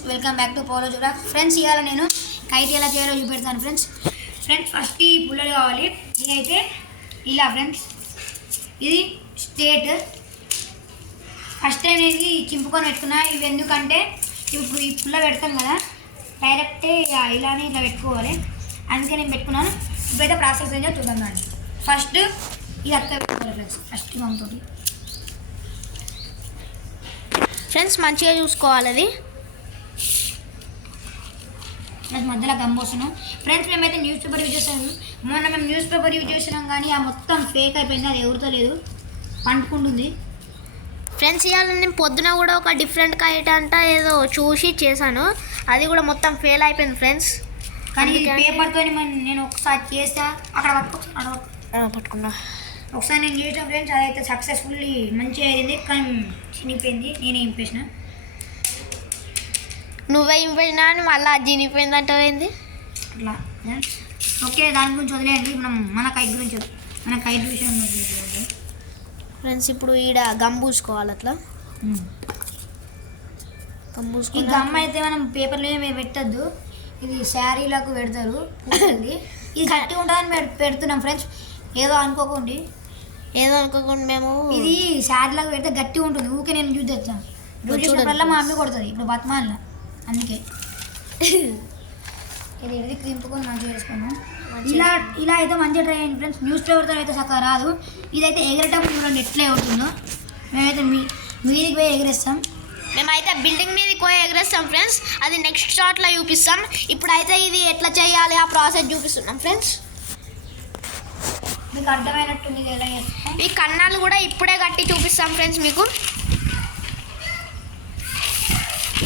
Welcome back to polo Zora friends. ఇవాళ నేను kite ఎలా చేయాలో చూపెడతాను ఫ్రెండ్స్. ఫస్ట్ ఈ పుల్లలు కావాలి. ఇదైతే ఇలా ఫ్రెండ్స్, ఇది స్ట్రేట్. ఫస్ట్ టైం నేను చింపుకొని పెట్టుకున్నా. ఇవి ఎందుకంటే ఇప్పుడు ఈ పుల్ల పెడతాం కదా, డైరెక్ట్ ఇలానే ఇలా పెట్టుకోవాలి. అందుకే నేను పెట్టుకున్నాను. ఇప్పుడైతే ప్రాసెస్ అయితే చూద్దాం కానీ. ఫస్ట్ ఇది అక్క పెట్టుకోవాలి ఫ్రెండ్స్. ఫస్ట్ మమ్మతోటి ఫ్రెండ్స్ మంచిగా చూసుకోవాలి. అది మధ్యలో గంబోస్తున్నాం ఫ్రెండ్స్. మేమైతే న్యూస్ పేపర్ యూజ్ చేస్తాము. మొన్న మేము న్యూస్ పేపర్ యూజ్ చేసినాం కానీ ఆ మొత్తం ఫేక్ అయిపోయింది. అది ఎవరితో లేదు, పండుకుంటుంది ఫ్రెండ్స్. ఇవాళ నేను పొద్దున కూడా ఒక డిఫరెంట్ కైట్ అంట ఏదో చూసి చేశాను, అది కూడా మొత్తం ఫెయిల్ అయిపోయింది ఫ్రెండ్స్. కానీ పేపర్తో నేను ఒకసారి చేస్తా, అక్కడ పట్టుకున్నా. ఒకసారి నేను చేసాను ఫ్రెండ్స్. అదైతే సక్సెస్ఫుల్లీ మంచిగా అయింది, కానీ చినిపోయింది. నేనే ఇంపేసిన. నువ్వే ఇంపేసినా అని మళ్ళీ అది చినిపోయింది అంటావేంది అట్లా. ఓకే, దాని గురించి వదిలేయండి. మనం మన కైట్ గురించి, మన కైట్ విషయం ఫ్రెండ్స్. ఇప్పుడు ఈడ గమ్ పూసుకోవాలి. అట్లా గమ్ ఈ పూసుకుని గమ్ అయితే మనం పేపర్లో ఏమి పెట్టద్దు. ఇది శారీలకు పెడతారు, పూస్తుంది. ఇది గట్టి ఉంటుందని పెడుతున్నాం ఫ్రెండ్స్. ఏదో అనుకోకండి, మేము ఇది శారీలకు పెడితే గట్టి ఉంటుంది. ఊకే నేను యూజ్ చేస్తాను. యూజ్ చేసినప్పుడల్లా మా అమ్మ కొడుతుంది. ఇప్పుడు బతమాల, అందుకే ఇది ఎడిది క్రింపుకొని మంచిగా వేసుకున్నాం. ఇలా అయితే మంచిగా ట్రై అయ్యింది ఫ్రెండ్స్. న్యూస్ పేపర్తో అయితే చక్కగా రాదు. ఇదైతే ఎగరటప్పుడు చూడండి ఎట్లా అవుతుందో. మేమైతే మీదికి పోయి ఎగరేస్తాం. మేమైతే బిల్డింగ్ మీదకి పోయి ఎగరేస్తాం ఫ్రెండ్స్. అది నెక్స్ట్ షాట్లో చూపిస్తాం. ఇప్పుడైతే ఇది ఎట్లా చేయాలి ఆ ప్రాసెస్ చూపిస్తున్నాం ఫ్రెండ్స్. మీకు అర్థమైనట్టుంది ఎలా చేస్తాం. ఈ కన్నాలు కూడా ఇప్పుడే కట్టి చూపిస్తాం ఫ్రెండ్స్ మీకు.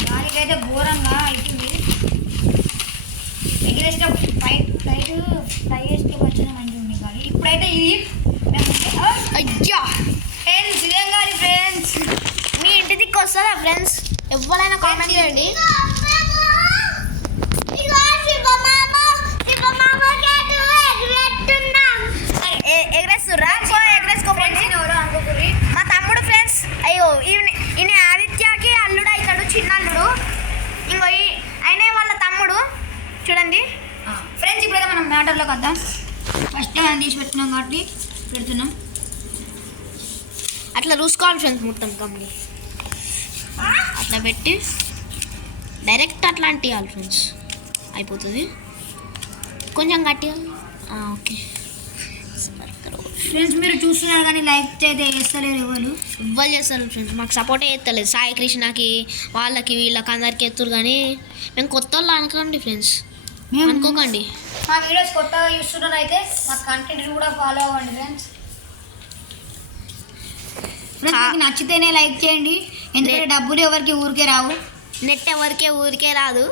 దానికైతే ఘోరంగా అవుతుంది. ఎగిరేసేటప్పుడు ఫ్లై చేస్తే వచ్చిన మంచిగా ఉంది. కానీ ఇప్పుడైతే ఇది అయ్యా ఫ్రెండ్స్, ఇదేం కాదు ఫ్రెండ్స్. మీ ఇంటి దిక్కు వస్తుందా ఫ్రెండ్స్? ఎవరైనా కామెంట్ చేయండి. ఎగరేస్తుర్రా? ఎగరేసుకో ఫ్రెండ్స్. మా తమ్ముడు ఫ్రెండ్స్, అయ్యో ఈయన ఆదిత్యకి అల్లుడు అవుతాడు, చిన్న అల్లుడు. ఇంకో అయినా వాళ్ళ తమ్ముడు చూడండి ఫ్రెండ్స్. ఇప్పుడైతే మనం మ్యాటర్లోకి వద్దాం. ఫస్ట్ మనం తీసి పెట్టినాం కాబట్టి పెడుతున్నాం. అట్లా చూసుకోవాలి ఫ్రెండ్స్. మొత్తం కమ్మి అట్లా పెట్టి డైరెక్ట్ అట్లా అంటియాలి ఫ్రెండ్స్. అయిపోతుంది. కొంచెం గట్టిగా. ఓకే ఫ్రెండ్స్, మీరు చూస్తున్నారు కానీ లైక్ అయితే వేస్తలేరు ఎవరు. ఇవ్వాలి చేస్తారు ఫ్రెండ్స్. మాకు సపోర్టే చేస్తలేదు. సాయి కృష్ణకి వాళ్ళకి వీళ్ళకి అందరికి ఎత్తురు, కానీ మేము కొత్త వాళ్ళు అనుకోండి ఫ్రెండ్స్, మేము అనుకోకండి. మా వీడియోస్ కొత్తగా చూస్తున్నారు అయితే మా కంటెంట్ కూడా ఫాలో అవ్వండి ఫ్రెండ్స్. మీకు నచ్చితేనే లైక్ చేయండి, ఎందుకంటే డబ్బులు ఎవరికి ఊరికే రావు. నెట్ ఎవరికే ఊరికే రాదు.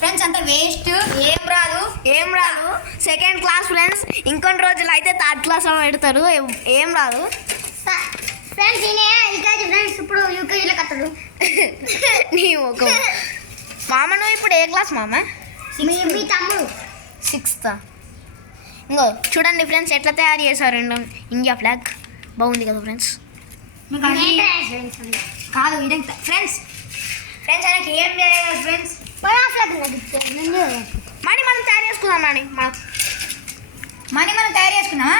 ఫ్రెండ్స్ అంత వేస్ట్, ఏం రాదు. Second class friends. ఇంకొన్ని రోజులు అయితే థర్డ్ క్లాస్ పెడతారు. ఏం రాదు ఫ్రెండ్స్. ఎల్కేజీ ఫ్రెండ్స్, ఇప్పుడు యూకేజీలో కట్టడు. నీ ఒక మామ, నువ్వు ఇప్పుడు ఏ క్లాస్ మామ? మీ తమ్ముడు 6th. ఇంకో చూడండి ఫ్రెండ్స్ ఎట్లా తయారు చేశారు ఇండియా ఫ్లాగ్. బాగుంది కదా ఫ్రెండ్స్. కాదు ఇది ఫ్రెండ్స్. ఆయనకి ఏం లేదు ఫ్రెండ్స్. మనీ మనం తయారు చేసుకుందాం. మనీ మనం తయారు చేసుకున్నామా?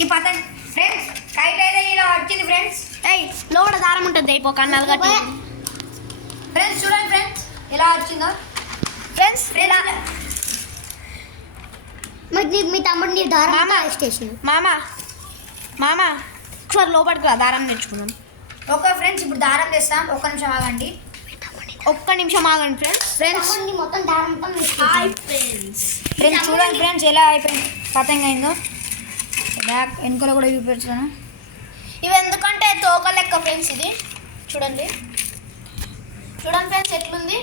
ఈ పతంగ్ ఫ్రెండ్స్, కైట్ అయితే ఇలా వచ్చింది ఫ్రెండ్స్. లోపల దారం ఉంటుంది అయిపో కన్నాలు కట్టి. ఫ్రెండ్స్ చూడండి ఫ్రెండ్స్ ఎలా వచ్చిందో ఫ్రెండ్స్. మీ తమ్ముడిని దారం స్టేషన్ మామ ఒకసారి లోపలికి రా, దారం నేర్చుకుందాం. ఓకే ఫ్రెండ్స్, ఇప్పుడు దారం తెస్తాం. ఒక్క నిమిషం ఆగండి ఫ్రెండ్స్. మొత్తం దారం ఫ్రెండ్స్ చూడండి ఫ్రెండ్స్ ఎలా అయిపోయింది, పతంగా అయిందో. బ్యాక్ వెనుకలో కూడా చూపిస్తాను. ఇవి ఎందుకంటే తోక లెక్క ఫ్రెండ్స్. ఇది చూడండి ఫ్రెండ్స్ ఎట్లుంది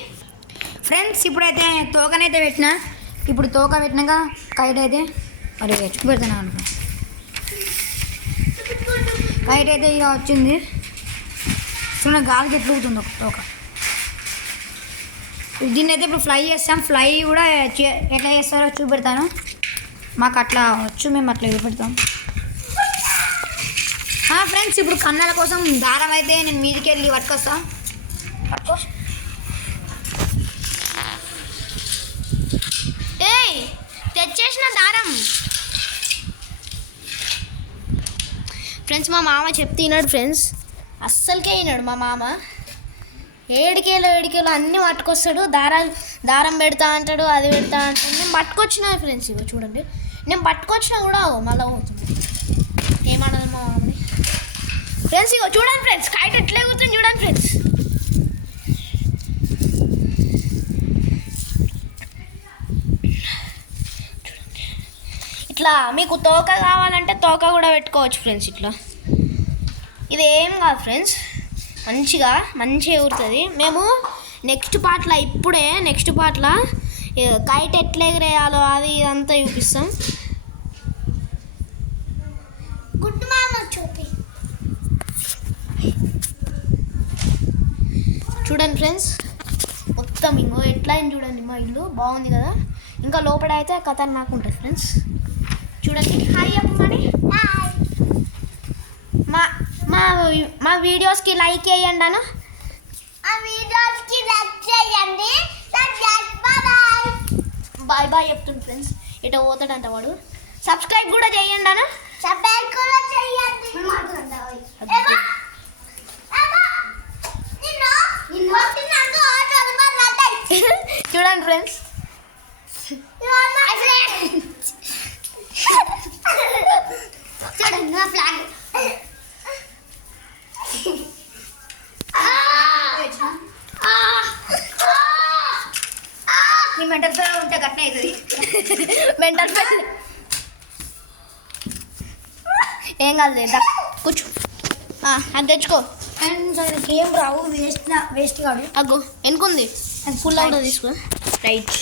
ఫ్రెండ్స్. ఇప్పుడైతే తోకనైతే పెట్టినా. ఇప్పుడు తోక పెట్టినాక కైట్ అయితే మరి పెడతాను అనుకో. కైట్ అయితే ఇలా వచ్చింది చూడండి. గాలికి ఎట్లా అవుతుంది ఒక తోక. దీన్ని అయితే ఇప్పుడు ఫ్లై చేస్తాం. ఫ్లై కూడా ఎట్లా చేస్తారో చూపెడతాను. మాకు అట్లా వచ్చు, మేము అట్లా చూపెడతాం. ఫ్రెండ్స్ ఇప్పుడు కన్నాల కోసం దారం అయితే నేను మీదికి వెళ్ళి పట్టుకొస్తా. పట్టుకో. ఏయ్ తెచ్చేసిన దారం. ఫ్రెండ్స్ మా మామ చెప్తే విన్నాడు ఫ్రెండ్స్, అస్సలకే విన్నాడు మా మామ. ఏడికేలో అన్నీ పట్టుకొస్తాడు. దారం పెడతా అంటాడు, అది పెడతా అంటాడు. నేను పట్టుకొచ్చిన ఫ్రెండ్స్, ఇగో చూడండి, నేను పట్టుకొచ్చినా కూడా మళ్ళీ పోతుంది. ఏమన్నది మా మామని ఫ్రెండ్స్. ఇగో చూడండి ఫ్రెండ్స్, కైట్ ఎట్లా ఎగురుతుంది చూడండి ఫ్రెండ్స్. ఇట్లా మీకు తోక కావాలంటే తోక కూడా పెట్టుకోవచ్చు ఫ్రెండ్స్. ఇట్లా ఇది ఏం కాదు ఫ్రెండ్స్, మంచిగా ఎగురుతుంది. మేము నెక్స్ట్ పార్ట్లో కైట్ ఎట్లా ఎగిరేయాలో అది ఇదంతా చూపిస్తాం. గుడ్ మామ చూపి. చూడండి ఫ్రెండ్స్, మొత్తం ఇంకో ఎట్లా అయింది చూడండి. మా ఇల్లు బాగుంది కదా. ఇంకా లోపల అయితే ఖతర్నాక్ ఉంటుంది ఫ్రెండ్స్. చూడండి. హాయ్ చెప్పండి. మా వీడియోస్కి లైక్ చేయండి అన్న. బాయ్ బాయ్ చెప్తుంది ఫ్రెండ్స్. ఇటు పోతాడంట వాడు. సబ్స్క్రైబ్ కూడా చేయండి అన్న. చూడండి ఫ్రెండ్స్, చూడండి నా ఫ్లాగ్. నీ మెంటల్ ఫెయిల్ ఉంటే గట్నే అవుతుంది. మెంటల్ ఫెయిల్ ఏం కాదు లేదా కూర్చో. అది తెచ్చుకో. అండ్ ఏం రావు, వేస్ట్ కాదు. అగ్గో ఎనుకుంది ఫుల్ అవుట్ తీసుకో. రైట్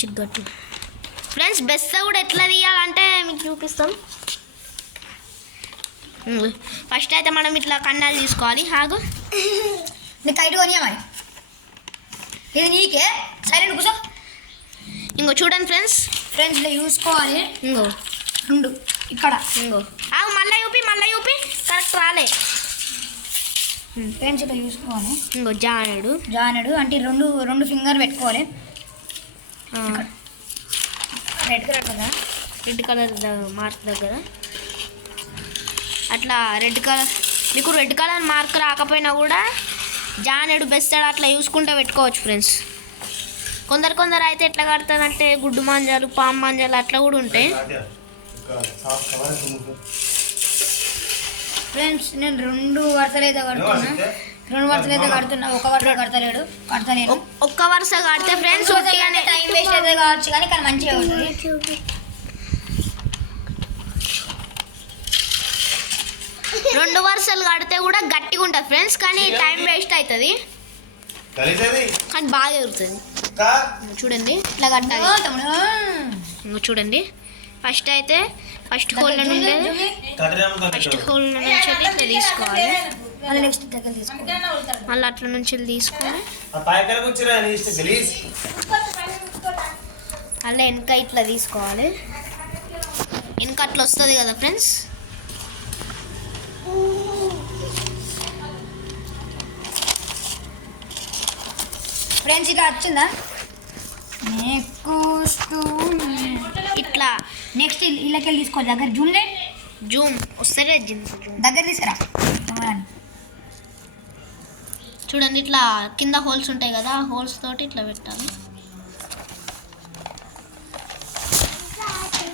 చిగ్గట్టు ఫ్రెండ్స్. బెస్ట్ కూడా ఎట్లా తీయాలంటే మీకు చూపిస్తాం. ఫస్ట్ అయితే మనం ఇట్లా కన్నాలు తీసుకోవాలి. ఆగు, నీకు కైట్ కొనియా మరి. ఇది నీకే. సైలెంట్ కూర్చో. ఇంకో చూడండి ఫ్రెండ్స్ ఇలా చూసుకోవాలి. ఇంకో రెండు ఇక్కడ. ఇంకో ఆగు, మళ్ళీ చూపి కరెక్ట్ రాలే. ఫ్రెండ్స్ ఇలా చూసుకోవాలి. ఇంకో జానడు అంటే రెండు ఫింగర్ పెట్టుకోవాలి. రెడ్ కలర్ మార్క్ దగ్గర అట్లా మీకు రెడ్ కలర్ మార్క్ రాకపోయినా కూడా జానెడు బెస్తాడు అట్లా చూసుకుంటూ పెట్టుకోవచ్చు ఫ్రెండ్స్. కొందరు అయితే ఎట్లా కడతారంటే గుడ్డు మాంజాలు, పాము మాంజాలు అట్లా కూడా ఉంటాయి ఫ్రెండ్స్. నేను రెండు వరుసలు అయితే కడుతున్నా. ఒక వరుస కడతలేను. ఒక్క వరుస కడితే ఫ్రెండ్స్ టైం వేస్ట్ అయితే కావచ్చు కానీ మంచిగా ఉంటుంది. రెండు వరుసలు కడితే కూడా గట్టిగా ఉంటుంది ఫ్రెండ్స్, కానీ టైం వేస్ట్ అవుతుంది కానీ బాగా ఎగురుతుంది. చూడండి ఇట్లా కట్టాలి. చూడండి ఫస్ట్ హోల్ నుండి ఇట్లా తీసుకోవాలి. మళ్ళీ అట్లా నుంచి తీసుకొని అలా వెనక ఇట్లా తీసుకోవాలి. వెనక అట్లా వస్తుంది కదా ఫ్రెండ్స్. ఫ్రెండ్స్ ఇట్లా వచ్చిందా? ఇట్లా నెక్స్ట్ ఇళ్ళకెళ్ళి తీసుకోవాలి. దగ్గర జూమ్ వస్తుంది దగ్గర తీసుకురా. చూడండి ఇట్లా కింద హోల్స్ ఉంటాయి కదా, ఆ హోల్స్ తోటి ఇట్లా పెట్టాలి.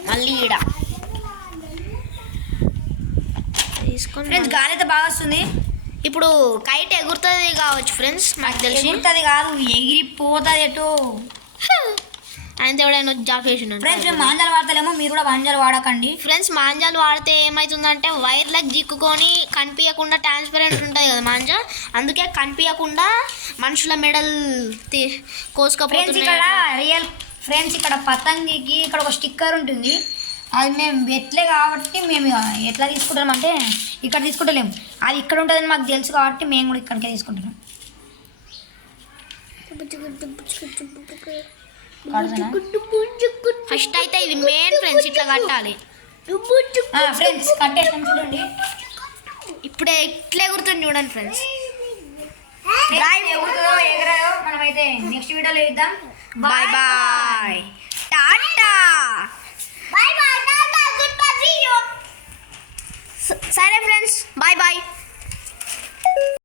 మళ్ళీ ఈడ తీసుకొని ఫ్రెండ్స్ గాలి అయితే బాగా వస్తుంది. ఇప్పుడు కైట్ ఎగురుతుంది కావచ్చు ఫ్రెండ్స్, నాకు తెలిసి. ఎగురుతుంది కాదు, ఎగిరిపోతుంది ఎటు. అంతే ఎవడైనా జాబ్ చేసి ఫ్రెండ్స్ మేము మాంజాలు వాడతలేమో, మీరు కూడా మాంజాలు వాడకండి ఫ్రెండ్స్. మాంజాలు వాడితే ఏమవుతుందంటే వైర్లకు జిక్కుకొని కనిపించకుండా ట్రాన్స్పరెంట్ ఉంటుంది కదా మాంజా, అందుకే కనిపించకుండా మనుషుల మెడల్ కోసుకపోతుంది. ఇక్కడ రియల్ ఫ్రెండ్స్, ఇక్కడ పతంగికి ఇక్కడ ఒక స్టిక్కర్ ఉంటుంది. అది మేము ఎట్లే కాబట్టి మేము ఎట్లా తీసుకుంటాం అంటే ఇక్కడ తీసుకుంటలేము, అది ఇక్కడ ఉంటుందని మాకు తెలుసు కాబట్టి మేము కూడా ఇక్కడికే తీసుకుంటున్నాం. ఫస్ట్ అయితే ఇది మెయిన్ ఫ్రెండ్స్, ఇట్లా కట్టాలి. ఫ్రెండ్స్ కట్టేస్తాం చూడండి. ఇప్పుడే ఇట్లే ఎగురుతుంది చూడండి ఫ్రెండ్స్. ఎగురుతుందో ఎగరాయో మనమైతే నెక్స్ట్ వీడియోలో ఇద్దాం. Bye bye, tata. సరే ఫ్రెండ్స్, బాయ్ బాయ్.